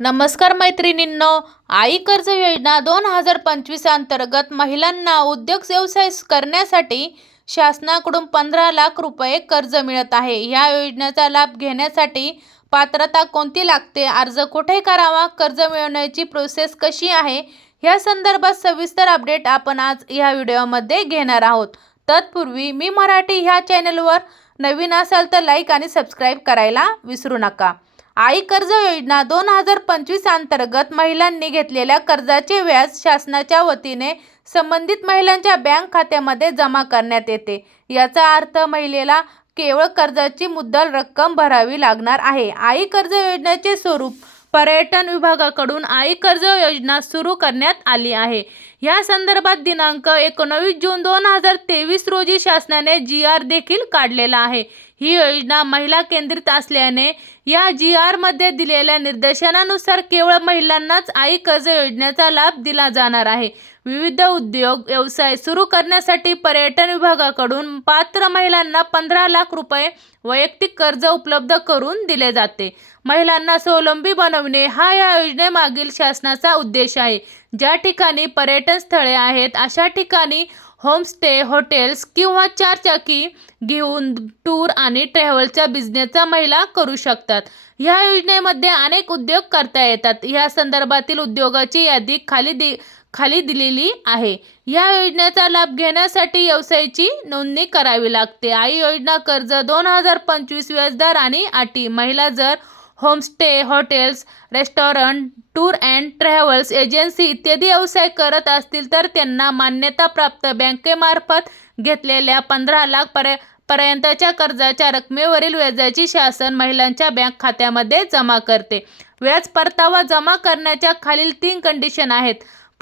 नमस्कार मैत्रिणींनो आई कर्ज योजना दोन हजार पंचवीस अंतर्गत महिलांना उद्योग व्यवसाय करण्यासाठी शासनाकडून पंधरा लाख रुपये कर्ज मिळत आहे. या योजनेचा लाभ घेण्यासाठी पात्रता कोणती लागते? अर्ज कुठे करावा? कर्ज मिळवण्याची प्रोसेस कशी आहे? या संदर्भात सविस्तर अपडेट आपण आज ह्या व्हिडिओमध्ये घेणार आहोत. तत्पूर्वी मी मराठी ह्या चॅनलवर नवीन असाल तर लाईक आणि सबस्क्राईब करायला विसरू नका. आई कर्ज योजना दोन हजार पंचवीस अंतर्गत महिलांनी घेतलेल्या कर्जाचे व्याज शासनाच्या वतीने संबंधित महिलांच्या बँक खात्यामध्ये जमा करण्यात येते. याचा अर्थ महिलेला केवळ कर्जाची मुद्दल रक्कम भरावी लागणार आहे. आई कर्ज योजनेचे स्वरूप पर्यटन विभागाकडून आई कर्ज योजना सुरू करण्यात आली आहे. या संदर्भात दिनांक एकोणवीस जून दोन हजार तेवीस रोजी शासनाने जी आर देखील काढलेला आहे. ही योजना महिला केंद्रित असल्याने या जी आरमध्ये दिलेल्या निर्देशनानुसार केवळ महिलांनाच आई कर्ज योजनेचा लाभ दिला जाणार आहे. विविध उद्योग व्यवसाय सुरू करण्यासाठी पर्यटन विभागाकडून पात्र महिलांना पंधरा लाख रुपये वैयक्तिक कर्ज उपलब्ध करून दिले जाते. महिलांना स्वावलंबी बनवणे हा या योजनेमागील शासनाचा उद्देश आहे. ज्या ठिकाणी पर्यटन स्थळे आहेत अशा ठिकाणी होमस्टे हॉटेल्स किंवा चारचाकी घेऊन टूर आणि ट्रॅव्हलच्या बिझनेसचा महिला करू शकतात. ह्या योजनेमध्ये अनेक उद्योग करता येतात. या संदर्भातील उद्योगाची यादी खाली दि खाली दिलेली आहे. या योजनेचा लाभ घेण्यासाठी व्यवसायाची नोंदणी करावी लागते. आई योजना कर्ज दोन हजार पंचवीस व्याजदर आणि अटी. महिला जर homestay hotels restaurant tour and travels agency इत्यादी व्यवसाय करत असतील तर त्यांना मान्यताप्राप्त बँकेमार्फत घेतलेल्या पंधरा लाख पर्य पर्यंतच्या कर्जाच्या रकमेवरील व्याजाची शासन महिलांच्या बँक खात्यामध्ये जमा करते. व्याज परतावा जमा करण्याच्या खालील तीन कंडिशन आहेत.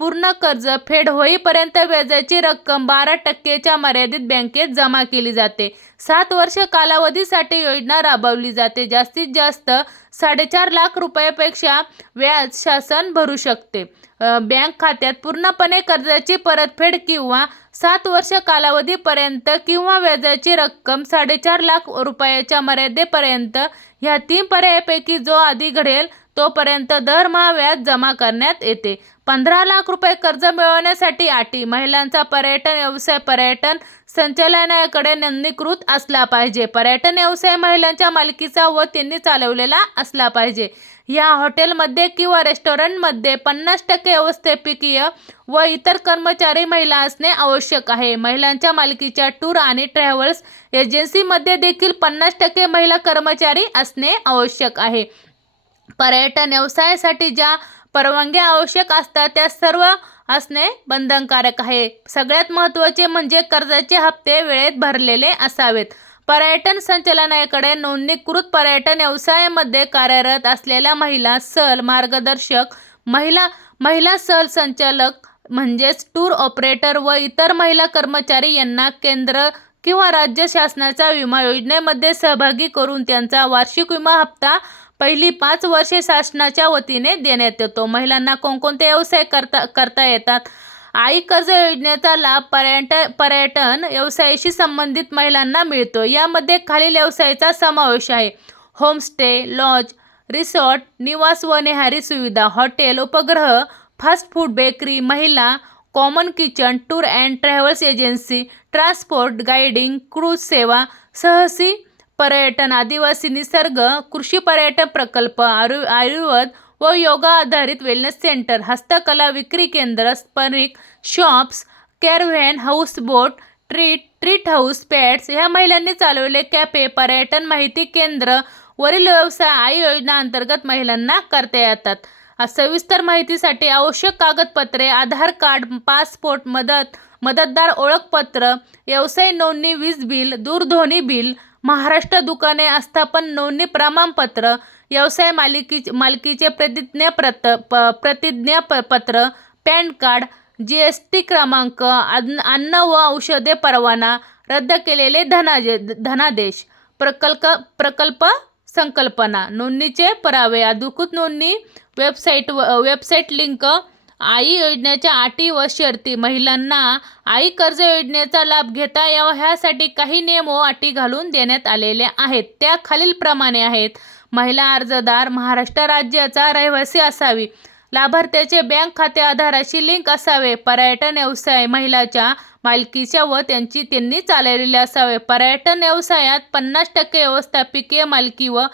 पूर्ण कर्ज फेड होईपर्यंत व्याजाची रक्कम बारा टक्केच्या मर्यादित बँकेत जमा केली जाते. सात वर्ष कालावधीसाठी योजना राबवली जाते. जास्तीत जास्त साडेचार लाख रुपयापेक्षा व्याज शासन भरू शकते. बँक खात्यात पूर्णपणे कर्जाची परतफेड किंवा सात वर्ष कालावधीपर्यंत किंवा व्याजाची रक्कम साडेचार लाख रुपयाच्या मर्यादेपर्यंत ह्या तीन पर्यायापैकी जो आधी घडेल तोपर्यंत दरमहा व्याज जमा करण्यात येते. पंधरा लाख रुपये कर्ज मिळवण्यासाठी अटी. महिलांचा पर्यटन व्यवसाय पर्यटन संचालनाकडे नोंदणीकृत असला पाहिजे. पर्यटन व्यवसाय महिलांच्या मालकीचा व त्यांनी चालवलेला असला पाहिजे. या हॉटेलमध्ये किंवा रेस्टॉरंटमध्ये पन्नास टक्के व्यवस्थापकीय व इतर कर्मचारी महिला असणे आवश्यक आहे. महिलांच्या मालकीच्या टूर आणि ट्रॅव्हल्स एजन्सीमध्ये देखील पन्नास टक्के महिला कर्मचारी असणे आवश्यक आहे. पर्यटन व्यवसायासाठी ज्या परवानग्या आवश्यक असतात त्या सर्व असणे बंधनकारक आहे. सगळ्यात महत्त्वाचे म्हणजे कर्जाचे हप्ते वेळेत भरलेले असावेत. पर्यटन संचालनाकडे नोंदणीकृत पर्यटन व्यवसायामध्ये कार्यरत असलेल्या महिला सहल मार्गदर्शक महिला महिला सल संचालक म्हणजेच टूर ऑपरेटर व इतर महिला कर्मचारी यांना केंद्र किंवा राज्य शासनाच्या विमा योजनेमध्ये सहभागी करून त्यांचा वार्षिक विमा हप्ता पहिली पाच वर्षे शासनाच्या वतीने देण्यात येतो. महिलांना कोणकोणते व्यवसाय करता करता येतात? आई कर्ज योजनेचा लाभ पर्यट पर्यटन व्यवसायाशी संबंधित महिलांना मिळतो. यामध्ये खालील व्यवसायाचा समावेश आहे. होमस्टे लॉज रिसॉर्ट निवास व निहारी सुविधा हॉटेल उपग्रह फास्ट फूड बेकरी महिला common kitchen tour and travels agency transport guiding cruise सेवा सहसी पर्यटन आदिवासी निसर्ग कृषी पर्यटन प्रकल्प आयु आयुर्वेद व योगा आधारित वेलनेस सेंटर हस्तकला विक्री केंद्र स्पनिक shops caravan houseboat treat treat house pads ह्या महिलांनी चालवले कॅफे पर्यटन माहिती केंद्र वरील व्यवसाय आई योजना अंतर्गत महिलांना करता येतात. सविस्तर माहितीसाठी आवश्यक कागदपत्रे आधार कार्ड पासपोर्ट मदत मदतदार ओळखपत्र व्यवसाय नोंदणी वीज बिल दूरध्वनी बिल महाराष्ट्र दुकाने आस्थापन नोंदणी प्रमाणपत्र व्यवसाय मालिकी मालकीचे प्रतिज्ञाप्रत प प्रतिज्ञापत्र PAN card G S T क्रमांक अन्न अन्न व औषधे परवाना रद्द केलेले धनाजे धनादेश प्रकल्प प्रकल्प संकल्पना नोंदणीचे पुरावे अधिकृत नोंदणी वेबसाईट व वेबसाईट लिंक आई योजनेच्या अटी व शर्ती. महिलांना आई कर्ज योजनेचा लाभ घेता यावा ह्यासाठी काही नियम व अटी घालून देण्यात आलेल्या आहेत. त्या खालीलप्रमाणे आहेत. महिला अर्जदार महाराष्ट्र राज्याचा रहिवासी असावी. लाभार्थ्याचे बँक खाते आधाराशी लिंक असावे. पर्यटन व्यवसाय महिलाच्या मालकीच्या व त्यांची त्यांनी चालवलेले असावे. पर्यटन व्यवसायात पन्नास टक्के व्यवस्थापकीय मालकी व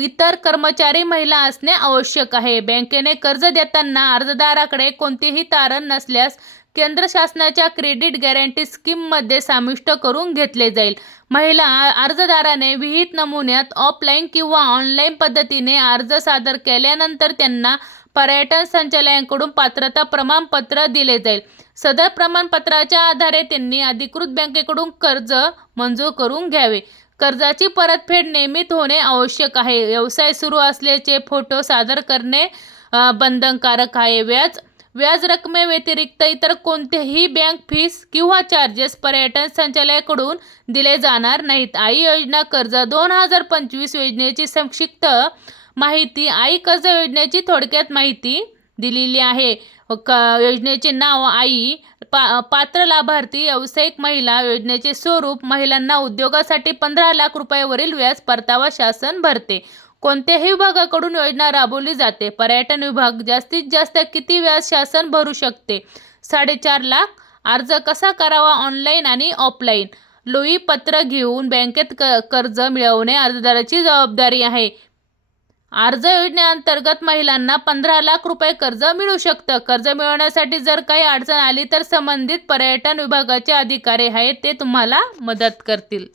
इतर कर्मचारी महिला असणे आवश्यक आहे. बँकेने कर्ज देताना अर्जदाराकडे कोणतेही तारण नसल्यास केंद्र शासनाच्या क्रेडिट गॅरंटी स्कीममध्ये समाविष्ट करून घेतले जाईल. महिला अर्जदाराने विहित नमुन्यात ऑफलाईन किंवा ऑनलाईन पद्धतीने अर्ज सादर केल्यानंतर त्यांना पर्यटन संचालयांकडून पात्रता प्रमाणपत्र दिले जाईल. सदर प्रमाणपत्राच्या आधारे त्यांनी अधिकृत बँकेकडून कर्ज मंजूर करून घ्यावे. कर्जाची परतफेड नियमित होणे आवश्यक आहे. व्यवसाय सुरू असल्याचे फोटो सादर करणे बंधनकारक आहे. व्याज व्याज रकमेव्यतिरिक्त इतर कोणतेही बँक फीस किंवा चार्जेस पर्यटन संचालकाकडून दिले जाणार नाहीत. आई योजना कर्ज दोन हजार पंचवीस योजनेची संक्षिप्त माहिती आई कर्ज योजनेची थोडक्यात माहिती दिलेली आहे. क योजनेचे नाव आई पा पात्र लाभार्थी व्यावसायिक महिला योजनेचे स्वरूप महिलांना उद्योगासाठी पंधरा लाख रुपयावरील व्याज परतावा शासन भरते. कोणत्याही विभागाकडून योजना राबवली जाते. पर्यटन विभाग जास्तीत जास्त किती व्याज शासन भरू शकते? साडेचार लाख? अर्ज कसा करावा ऑनलाईन आणि ऑफलाईन? लोई पत्र घेऊन बँकेत क कर्ज मिळवणे अर्जदाराची जबाबदारी आहे. अर्ज योजनेअंतर्गत महिलांना पंधरा लाख रुपये कर्ज मिळू शकतं. कर्ज मिळवण्यासाठी जर काही अडचण आली तर संबंधित पर्यटन विभागाचे अधिकारी आहेत ते तुम्हाला मदत करतील.